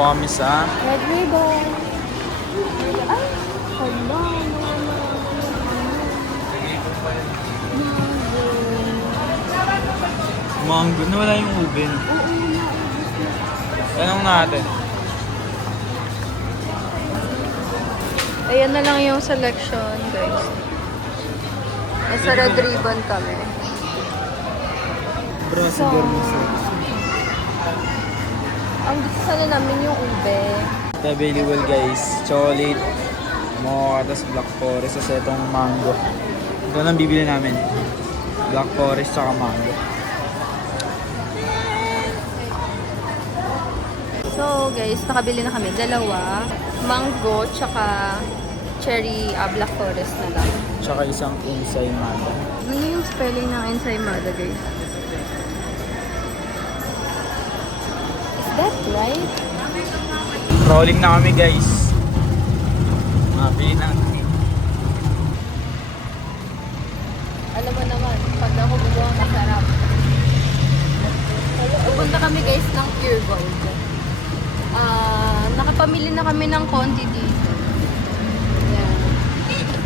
po kami sa Red Ribbon. Ay, hala. mango. Nawala yung ube. No? Tanong natin. Ayan na lang yung selection, guys. Nasa Red Ribbon kami. Bro, So, ang gusto sana namin yung ube. available guys. Chocolate, mocha, tas black forest, tas itong mango. Ito nang bibili namin. Black forest tsaka mango. So, guys, nakabili na kami. Dalawa. Mango, tsaka cherry black forest na lang. Tsaka isang ensaymada. Ano yung spelling ng ensaymada, guys? Is that right? Rolling na kami guys. Mabili na. Alam mo naman, pag ako gumawa masarap. Pupunta kami guys ng Pure Gold. Nakapamili na kami ng konti dito. Yan.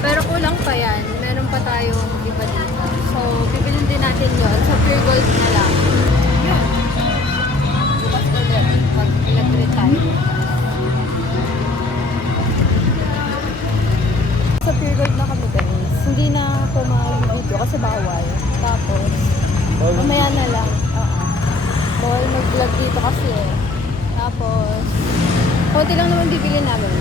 Pero kulang pa yan. Meron pa tayong iba dito. So, bibilin din natin yun. Sa Pure Gold na lang. Yan. Bukas ulit. Pag nag-retire. Sa Pure Gold na kami guys. Hindi na ako mag-video kasi bawal. Tapos, mamaya na lang. Bawal mag-vlog dito kasi eh. Tapos, konti lang naman bibili namin.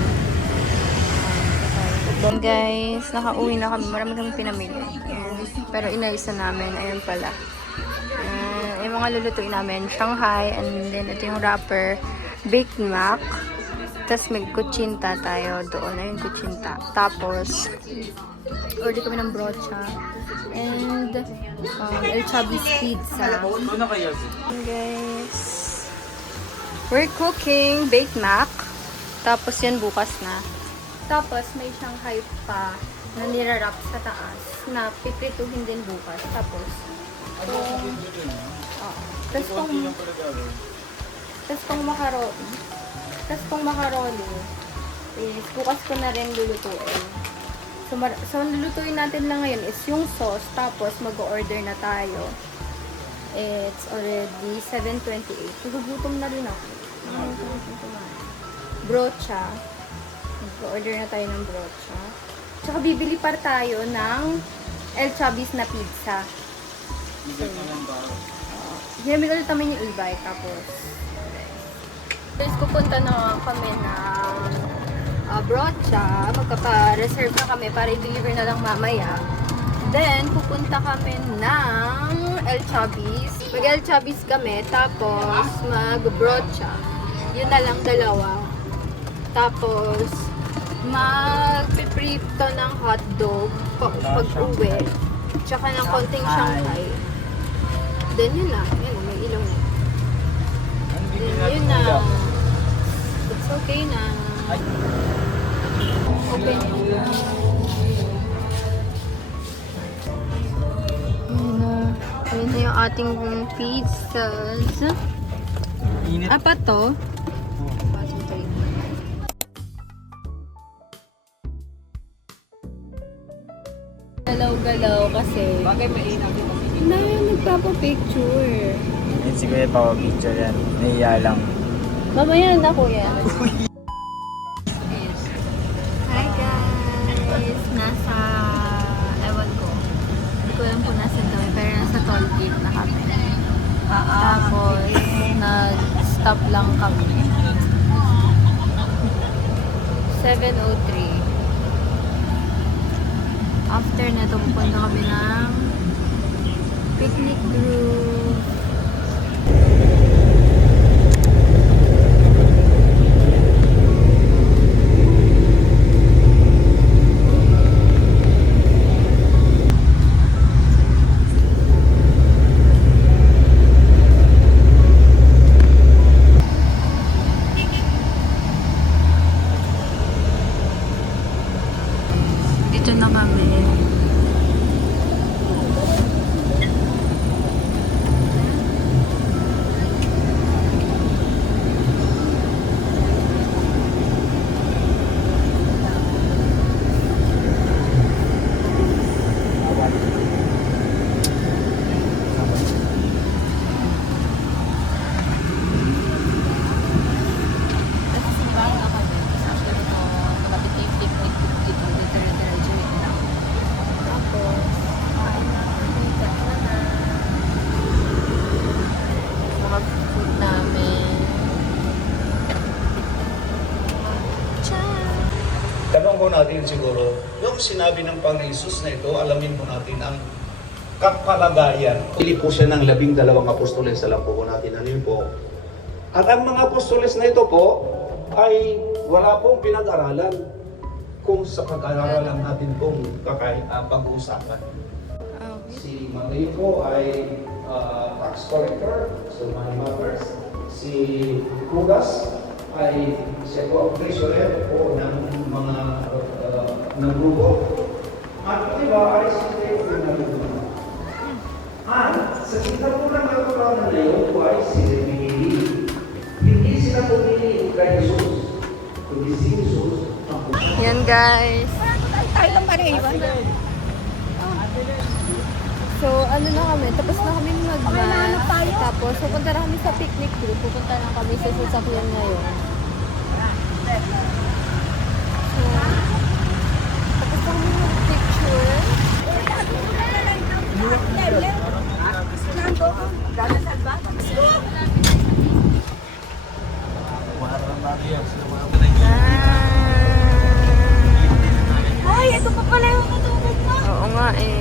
Guys, nakauwi na kami. Marami kami pinamili. Pero inaisa namin. Ayun pala. Yung mga lulutuin namin, Shanghai. And then, ito yung wrapper, Baked Mac. Tapos may kutsinta tayo doon. Ayun, kutsinta. Tapos, order kami ng brocha. And, El Chabis Pizza. Guys, we're cooking baked mac. Tapos yan bukas na. Tapos may Shanghai pa na nirarap sa taas na piprituhin din bukas. Tapos tong macaroni is bukas ko na rin lulutuin. So lulutuin natin lang ngayon is yung sauce. Tapos mag-order na tayo. It's already 7:28. Nagugutom na rin ako. Brocha. Mag-order na tayo ng brocha. Tsaka bibili pa tayo ng El Chabis na pizza. Ginamit ulit namin yung ibay. Tapos, pupunta na kami ng brocha. Magkapa-reserve na kami para i-deliver na lang mamaya. Then, pupunta kami ng El Chabis. Mag-El Chabis kami, tapos mag-brocha. Yun na lang, dalawa. Tapos, mag-prito ng hotdog pag-uwi. Tsaka ng konting Shanghai. Then, yun na. Yun, may ilaw na. Then, yun na. It's okay na. Okay na. Ayan na yung ating pizzas. Apat to? Galaw-galaw kasi na nagpapapicture. Yan si Kuya picture yan. Naiya lang. Mamaya na kuya. Hi guys! Nasa, ewan ko. Hindi ko alam kung nasa kami, pero nasa toll gate na kami. Tapos, nag-stop lang kami. 7:03. After na ito, pupunta kami ng picnic group. Dito na kami. Tanong ko natin siguro, yung sinabi ng Panginoon Jesus na ito, alamin po natin ang kapalagayan. Pili po siya ng 12 apostoles, alam po natin ano yun po. At ang mga apostoles na ito po, ay wala pong pinag-aralan kung sa pag-aaralan natin pong pag-uusapan. Si Mateo po ay tax collector, so money matters. Si Judas ay siya po ang treasurer po ng mga ng grupo. At iba ay si Leo na grupo. At sa kita po ng katulangan na yun po ay si Lemili. Hindi sila pumili kay Jesus, kundi si Jesus ang pumili. Yan guys. So, ano na kami, tapos na kami mag-math. Tapos, pupunta na kami sa picnic group. Pupunta na kami sa sasakyan ngayon. So, tapos na kami mag-picture. Ay, ito pa pala yung katulad mo. Oo nga eh.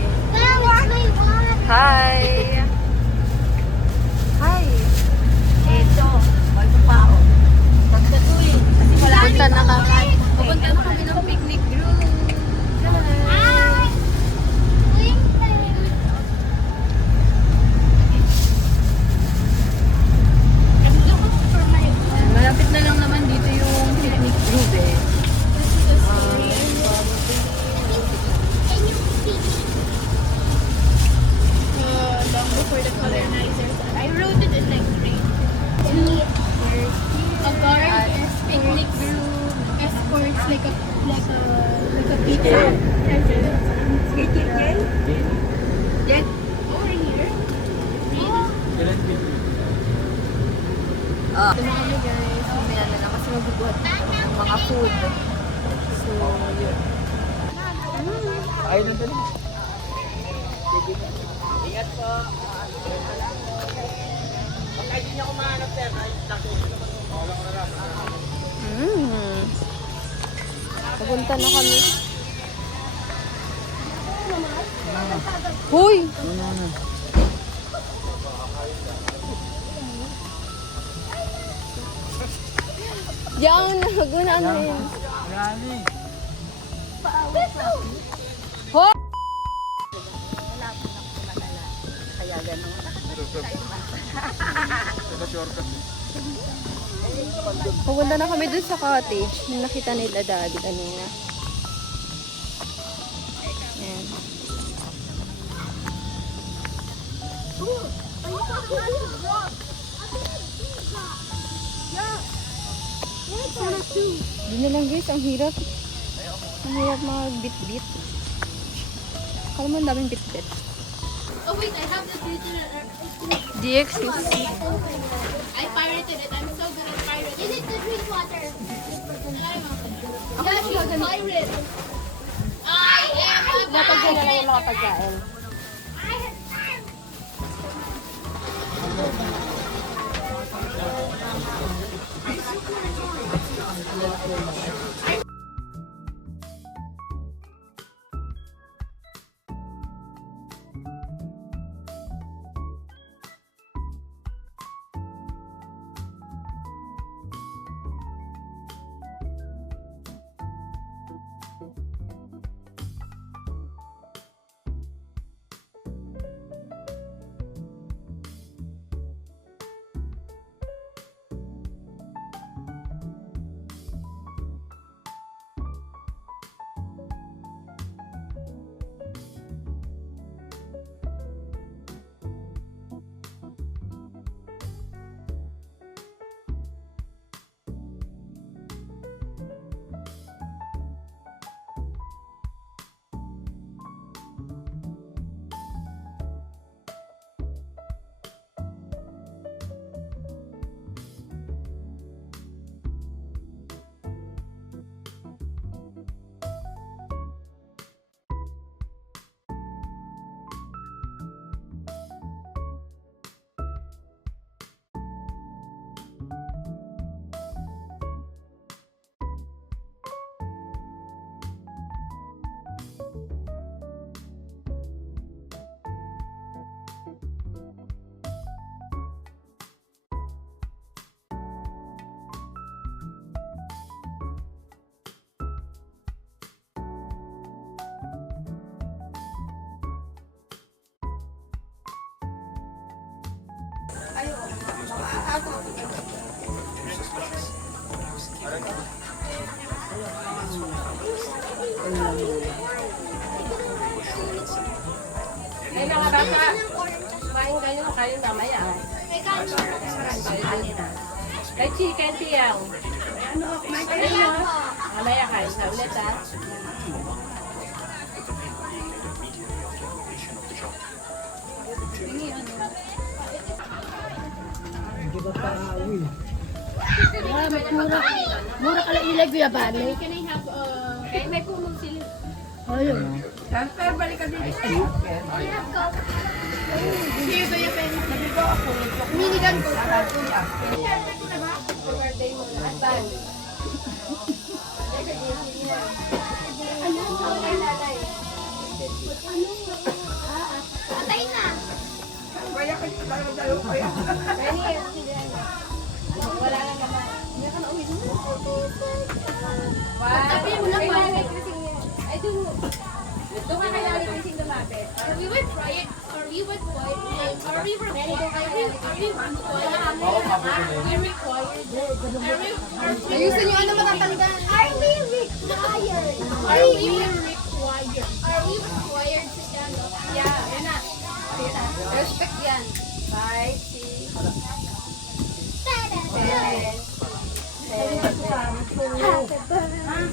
Wow, it's my one. Hi! Hi! Ito, bago pa ako. Pagkatuloy, kasi wala Pupunta na kami. Pupunta na kami ng picnic group. Ay! Malapit na lang naman dito yung picnic group eh. Long before the colonizers. I wrote it in like grade. A guard is picnic group. Escorts like a pizza. Jet over here. Ito na kami guys. Mamaya na lang kasi magbubuhat na kami ng mga food. So, yun. Ay, nandun. Pupunta na kami. Hoy! Diyan na, maguna na yun. Marami. Hoy! Pupunta na kami dun sa cottage. Yung nakita nila daddy kanina. Yan. Doon na lang guys, ang hirap. Ang hirap mag-bit-bit. Kala mo ang daming bit-bit. Oh wait, I have the digital. DX50. I pirated it. I'm so good at pirating. Is it the drink water? Yeah, she's a pirate. I am a Dapat dyan na lang yung pirate. mga pagkain. Ay, mga bata, kumain kayo mamaya. Kay chicken tiyaw. Mamaya kain na ulit ha. Mura ka lang ilag ya ba? Can I have, eh, may punong sili. Ayun. Transfer, balik ka dito. Minigan ko. Siyempre ko na ba? Birthday mo na. Advance. Patay na. Wala na naman. Hindi ka na uwi. Sabi mo lang ba? Ay, doon ka kaya kasing lumapit. Are we required? Are we required? Are we required? Are we required? Ayusin yung ano matatandaan. Are we required? Are we required? Are we required to stand up? Yeah, yan na. Respect yan. 5, 6, 7, 1, 2,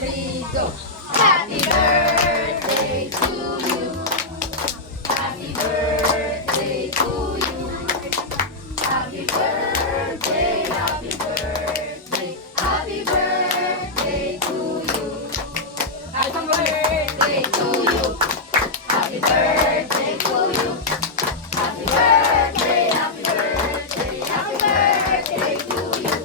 3, go. Happy birthday to you. Happy birthday to you. Happy birthday, happy birthday, happy birthday to you. Happy birthday to you. Happy birthday to you. Happy birthday, happy birthday, happy birthday to you.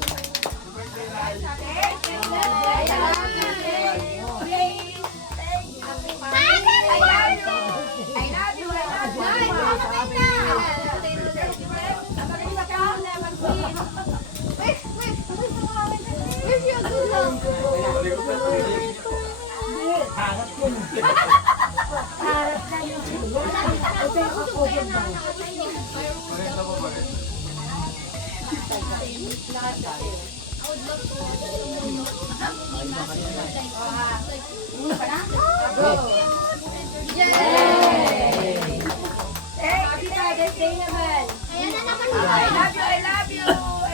Happy Father's Day naman. Ayan na naman I love you, I love you. I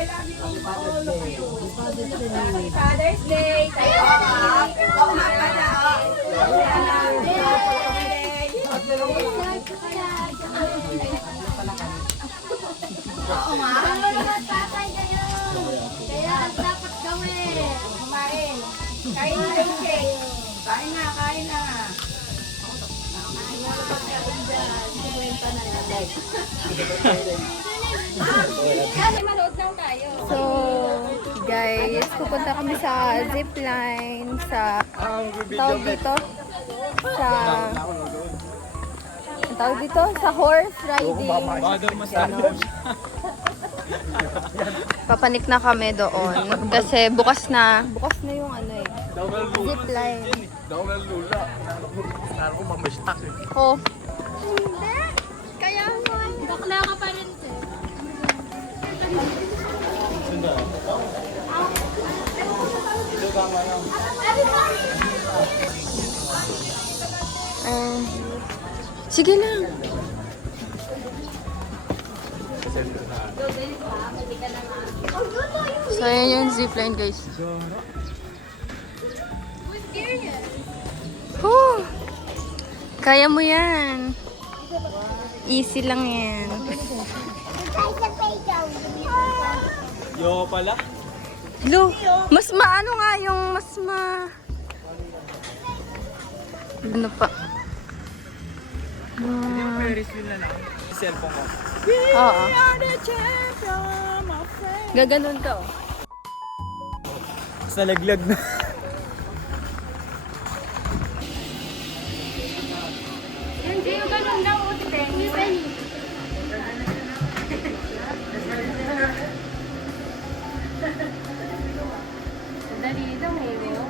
love you all of you. Happy Father's Day. Tayo. Oo nga pala. Oo nga. Tatay kayo. Kaya ang dapat gawin. Kumain. Kain na yung cake. Kain na, kain na. Kasi manood lang tayo. So, guys, pupunta kami sa zipline, sa, tawag dito, sa, ang tawag dito, sa horse riding. Papanik na kami doon kasi bukas na yung ano eh, zipline. Oh. Hindi. Kaya mo. Bakla ka pa rin, sir. Sige lang. So, ayan yung zipline, guys. Whew! Kaya mo yan. Easy lang yan. Yo pala. Lo, mas maano nga yung mas ano pa? Ferris wheel na lang. Cellphone ko. Oo. Gaganon ka, oh. Mas nalaglag na. Hindi yung ganun daw, utin. Dali daw, Hero.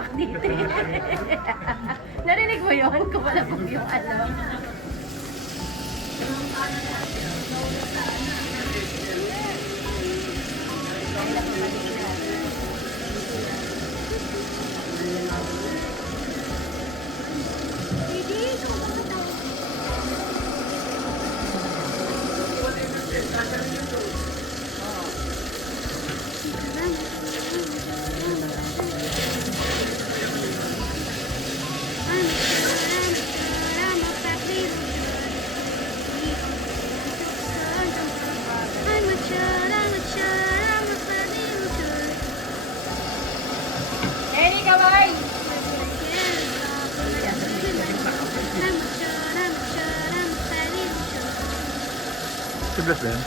palakpak dito. Narinig mo yun? Kung palakpak yung ano. Eri, kaway! Siblas ba yan?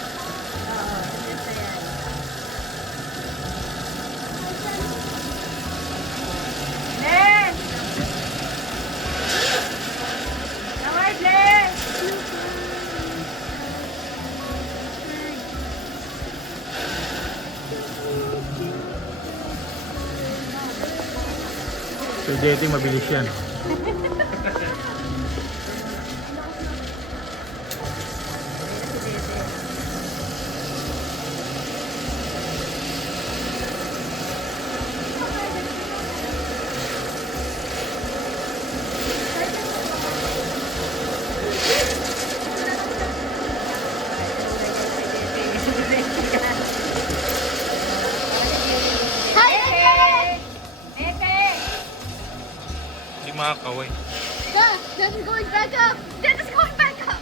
Len! Kaway, Len! So, dating mabilis yan. Hindi makakaway. That's going back up! That is going back up!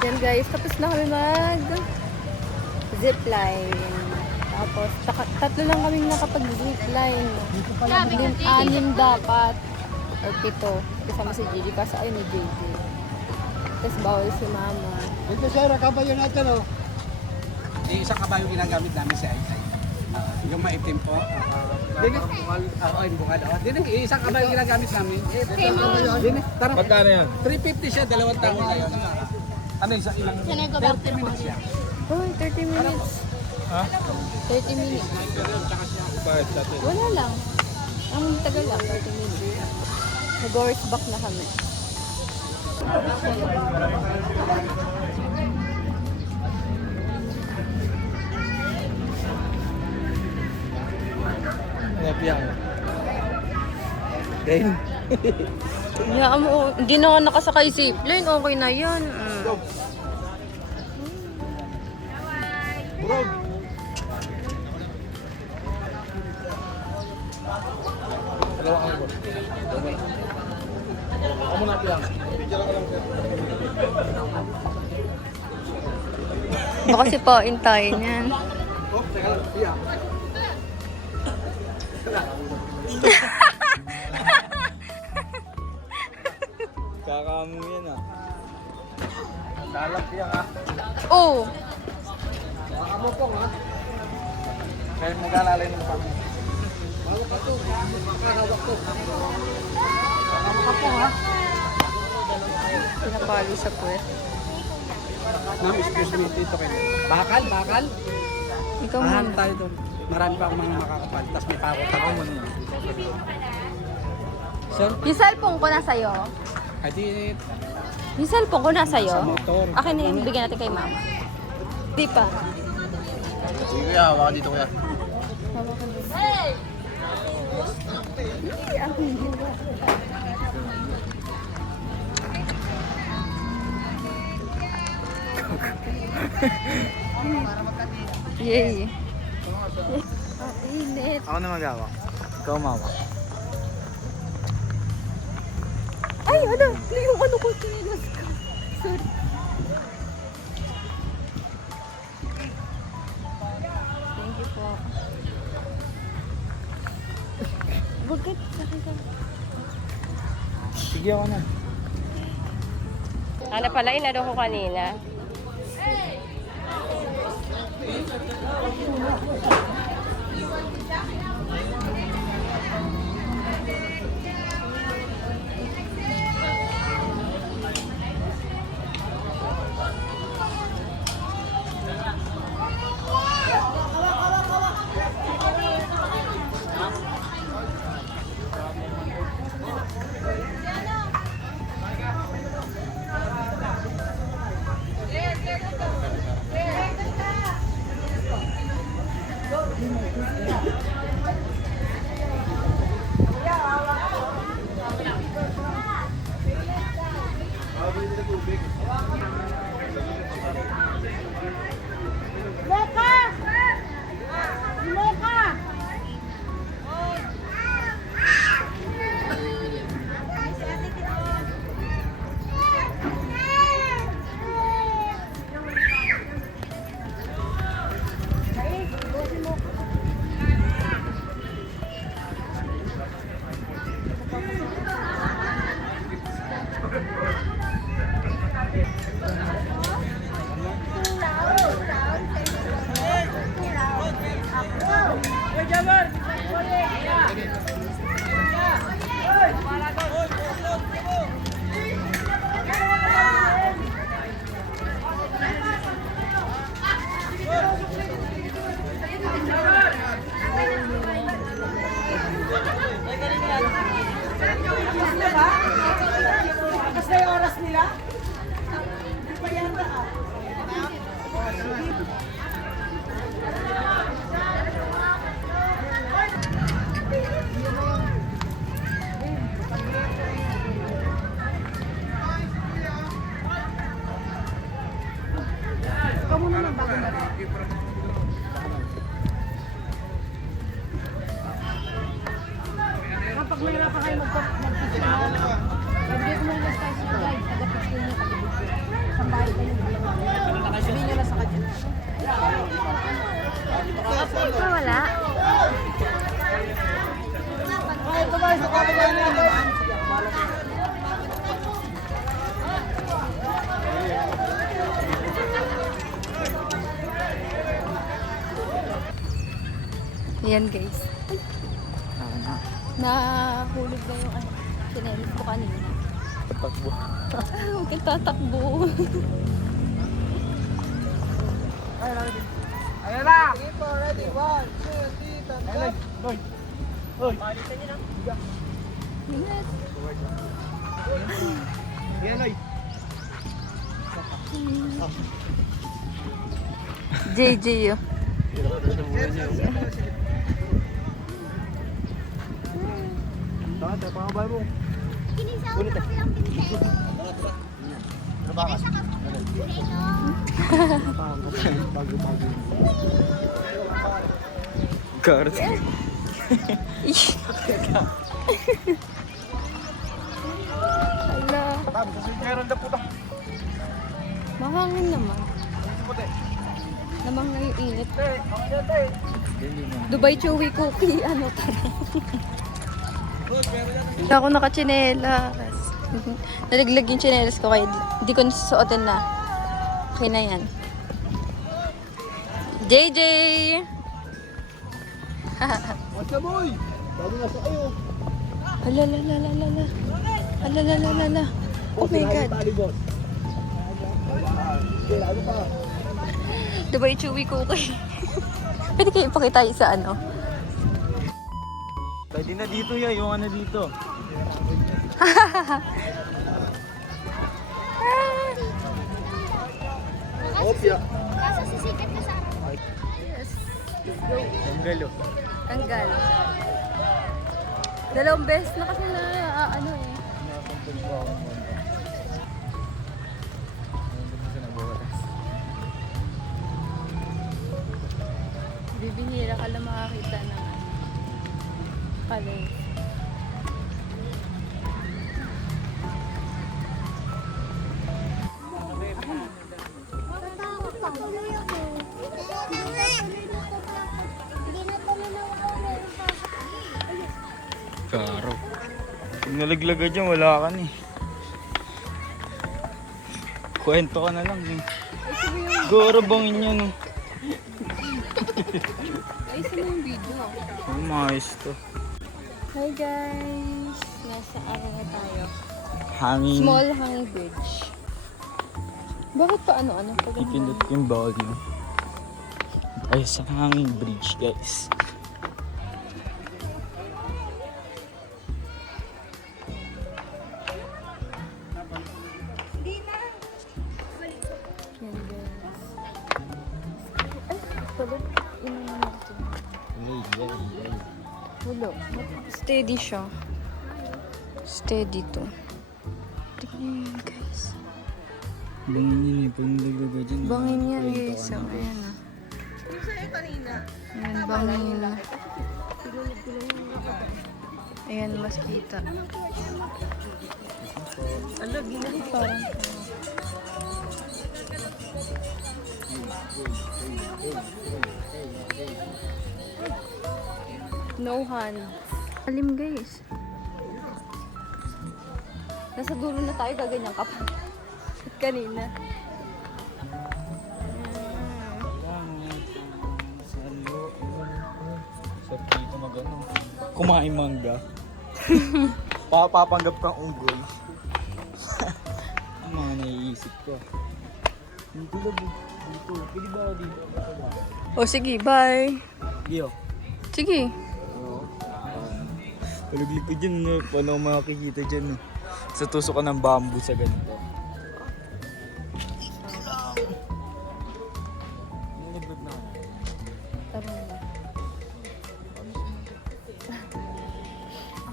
Yan guys, tapos na kami mag zipline. Tapos, tatlo lang kami nakapag-zipline. Anim dapat. Or 7. Kasama si Gigi. Kasi ayun ni Gigi. Tapos bawal si Mama. Ito sir, kabayo natin oh. Isang kabayo ginagamit namin si Aisay. Yung maitim po. Dini, yung bukal. Dini, isang kabayo ginagamit namin. Dini, tara. Magkano yan? 350 siya, 2 taon na yun. Ano isang ilang? 30 minutes siya. Oh, 30 minutes. Ha? 30 minutes. Bakit dati? Wala lang. Ang tagal lang, 30 minutes. Nag-horse back na kami. Napiyak. Then, Yeah, hindi na nga nakasakay zipline. Okay na yan. ako muna piyak. Baka si Pain tayo niyan. Kakamo yan ah. Lalak yan ah. Oh! Kakamo po ha. Kaya mag-alalay ng pang. Hawak ka to. Makahawak to. Kakamo ka po ha. Pinapali sa puwet. Ma'am, excuse me, dito kayo. Bakal? Ikaw Mahan muna. tayo doon. Marami pa akong mga makakapal. Tapos may pakot ako. Sir, Yung cellphone ko nasa'yo. I did. Yung cellphone ko nasa'yo. Sa motor. Akin na yung bigyan natin kay Mama. Di pa. Sige kuya, hawakan dito kuya. Yay. Ang init. Ako na mag-hawak. Ikaw mama. Ay, ano? Yung ano ko, tinilas ka. Sorry. Thank you po. Bakit? Sige ako na. Ano pala, inano ko kanina. Ayan guys. na. Nahulog na yung ano, chinelis ko kanina. Takbo. Huwag kang tatakbo. Ayan na! Ready, 1, 2, 3, tanggap. Ingat. Ayan, Loy. JJ oh. Tayo, pangabay mo. Karat. Hala. Meron na puta. Mahangin naman. Namang na yung init. Dubai Chewy Cookie. Ano tara? Hindi ako nakachinelas. Nalaglag yung chinelas ko kaya hindi ko nasusuotin na. Okay na yan. JJ! What's up, boy? Bago na sa kayo. Alalalalala. Alalalalala. Oh my God. Tali, boss. Okay, ano pa? Dubai Chewy Cookie. Pwede kayo ipakita yung sa ano? Pwede na dito ya, yung ano dito. Opya. Kaso sisikat ka sa araw. Yes. Let's go. Tanggalo. Tanggal. Dalawang beses na kasi na ano eh. Napuntin ko ako muna. Napuntin sa nabuwalas. Bibihira ka lang makakita ng kalay. Natatakot pa. Tuloy ako. Hindi na tuloy na ako. Karo. Pag nalaglag ka dyan, wala ka ni. Kwento ka na lang. Goro bangin yan. Ayusin mo yung video. Oh, maayos to. Hi guys! Nasa ano na tayo? Hangin. Small hanging bridge. Bakit pa ano-ano? Ipindot yung volume. Ay, sa hanging bridge, guys. Yan guys. Ay, tulog. Ina natin. Hulo. Steady siya. Steady to. Tingnan yun guys. Bangin yun eh, pag nalaglag ka dyan. Bangin yan kwento guys. ka So, na. ayan ah. Ayan, bangin. Ayan, mas kita. Parang no hand. Alim guys. Nasa dulo na tayo, gaganyan ka pa. Kanina. Sa dito magano. Kumain mangga. Papapanggap kang unggoy. Ang mga naiisip ko. Dito lang dito. Pwede ba ako dito? O sige, bye. Gio. Sige. Palaglig ko dyan. Paano ako makakikita dyan? No? Sa tusok ka ng bamboo sa ganito. Dito lang. Nalaglag na ako. Tara na.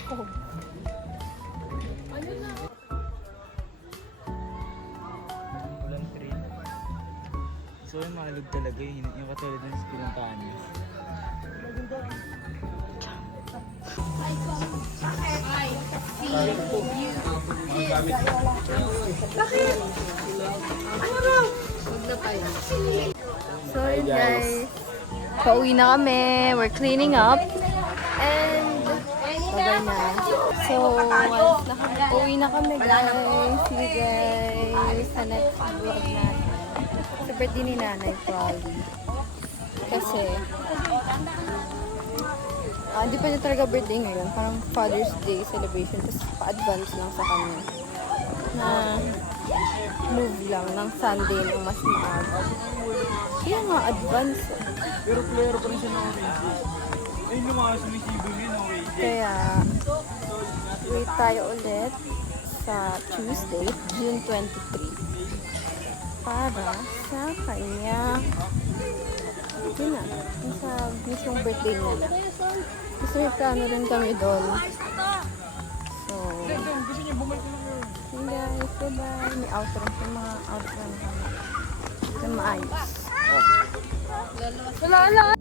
Ako. Walang train. So yung mahalog talaga yung katulad ng pinuntahan niyo. So yun guys. Pauwi na kami. We're cleaning up. And bye na. So once nakauwi na kami guys. See you guys sa next vlog natin. Sa birthday ni Nanay Polly. Kasi Hindi pa niya talaga birthday ngayon. Parang Father's Day celebration. Tapos pa-advance lang sa kanya. Na move lang ng Sunday ng mas maaga. Kaya nga advance. Pero player pa rin siya ng orange. Ayun yung mga sumisibong yun, orange. Kaya wait tayo ulit sa Tuesday, June 23. Para sa kanya. Yun na. Yung sa mismong birthday niya na. Kasi may plano rin kami doon. So, yun guys, bye-bye. May outro. May mga outro na kami. Na maayos. Wala.